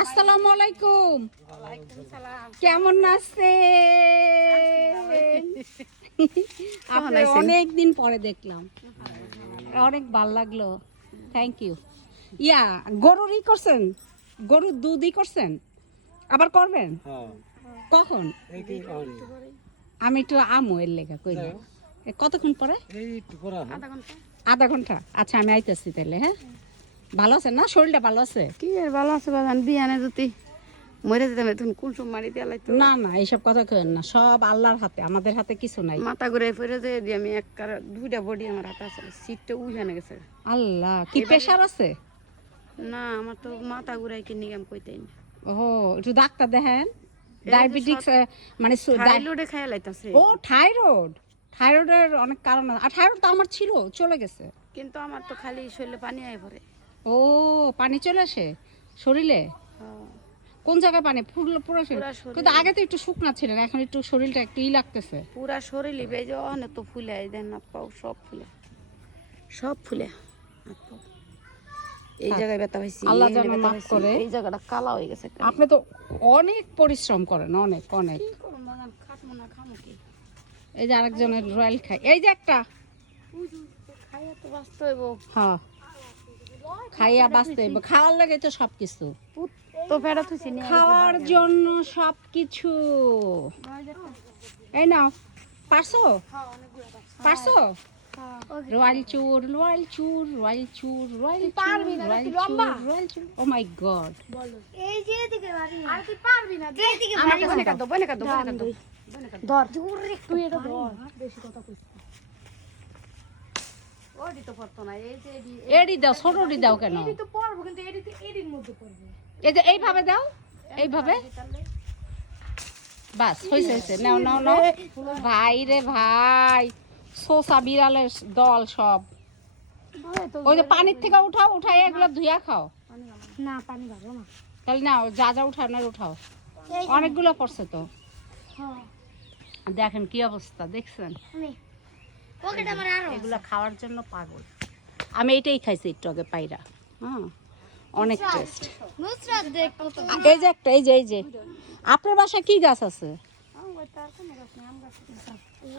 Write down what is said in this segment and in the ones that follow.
আসসালামু আলাইকুম। কেমন আছেন? আপনাকে অনেকদিন পরে দেখলাম, অনেক ভালো লাগলো। Thank you. গরুর করছেন, গরুর দুধই করছেন, আবার করবেন কখন? আমি একটু আমো এর লেখা কইলে কতক্ষণ পরে? আধা ঘন্টা। আচ্ছা আমি আইতেছি তাহলে। হ্যাঁ, ভালো আছেন না? শরীরটা ভালো আছে? কি আর ভালো আছে বাজান, বিয়ানে যদি মরে যেতাম তুমি কোন সব মারি দিয়ে লাইতো। না না, এইসব কথা কেন না, সব আল্লাহর হাতে, আমাদের হাতে কিছু নাই। মাথা ঘুরে ফিরে যে দিয়ে আমি দুইটা বডি আমার হাতে আছে, সিটটা উঠানে গেছে। আল্লাহ, কি প্রেশার আছে? না, আমার তো মাথা ঘুরাই কি নিগাম কইতেই না। ও, একটু ডাক্তার দেখেন। ডায়াবেটিক্স মানে থাইরয়েডে খাইয়া লাইতাছে। ও থাইরয়েড, থাইরয়েডের অনেক কারণ আছে। আর থাইরয়েড তো আমার ছিল, চলে গেছে। কিন্তু আমার তো খালি শরীরে পানি আয় পড়ে। ও, পানি চলে আসে শরীরে? কোন জায়গায় পানি? পুরো শরীর? কিন্তু আগে তো একটু শুকনা ছিলেন, এখন একটু শরীরটা একটু লাগতেছে। পুরা শরীরে বেজে অনেক তো ফুলে দেন না, পাও সব ফুলে, সব ফুলে। এই জায়গায় ব্যথা হইছে, আল্লাহ যেন মাফ করে। এই জায়গাটা কালা হয়ে গেছে। আপনি তো অনেক পরিশ্রম করেন, অনেক অনেক। কি করব বাজান, খাটমু না খামু কি? এই যে আরেকজনের রয়্যাল খাই, এই যে একটা খাইয়া তো বাঁচতে হইব। হ্যাঁ, খাইয়া বাঁচতে হইব, খাওয়ার লাগে তো সবকিছু। তো ফেরত হইছে নি খাওয়ার জন্য সবকিছু। এই নাও, পারছো? পারছো? রয়্যাল চুর, রয়্যাল চুর, রয়্যাল চুর, রয়্যাল পারবি না, তুই লম্বা। রয়্যাল চুর। ও মাই গড, এই যে এদিকে বাড়ি আর তুই পারবি না, এদিকে আমার বাড়ি কাছে কাঁদো, বনে কাঁদো, বনে কাঁদো। ধর তুই এটা ধর, বেশি কথা কইছিস। ওডি তো পড়তো না, এই যে এডি দাও, ছোটটি দাও কেন? এডি তো পড়বো, কিন্তু এডিতে এডির মধ্যে পড়বে। এই যে এইভাবে দাও, এইভাবে। বাস হয়েছে, হয়েছে। নাও নাও নাও। ভাই রে ভাই, সোসা বিড়ালের দল সব। ওই যে পানির থেকে উঠাও, উঠাই এগুলো ধুইয়া খাও। না, পানি ভালো না। তাহলে নাও, যা যা উঠানোর উঠাও। অনেকগুলো পড়ছে তো। হ্যাঁ, দেখেন কি অবস্থা, দেখছেন? আমি পকেট আমার আরো এগুলা খাওয়ার জন্য পাগল। আমি এটাই খাইছি একটু আগে, পায়রা। হ্যাঁ, অনেক টেস্ট। নুসরাত দেখ কত। এই যে একটা, এই যে আপনার বাসায় কি গাছ আছে?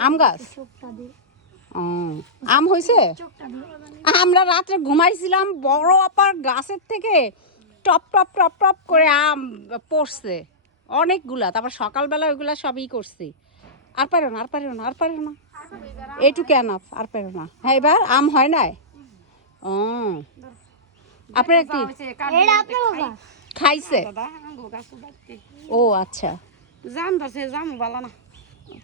আম গাছ? চোখটা দে, ও, আম হয়েছে? চোখটা দে। আমরা রাত্রে ঘুমাইছিলাম, বড় আপার গাছের থেকে টপ টপ টপ টপ করে আম পড়ছে অনেকগুলা। তারপর সকালবেলা ওইগুলা সবই করছি। আর পারো না, আর পারো না, আর পারো না, এইটুকু এনাফ, আর পারো না। হ্যাঁ, এবার আম হয় নাই। ও, আপনার কি এটা আপনার বাবা খাইছে? দাদা আঙ্গো গাছ বাড়তে ও আচ্ছা। জাম ধরছে, জাম ভালো না।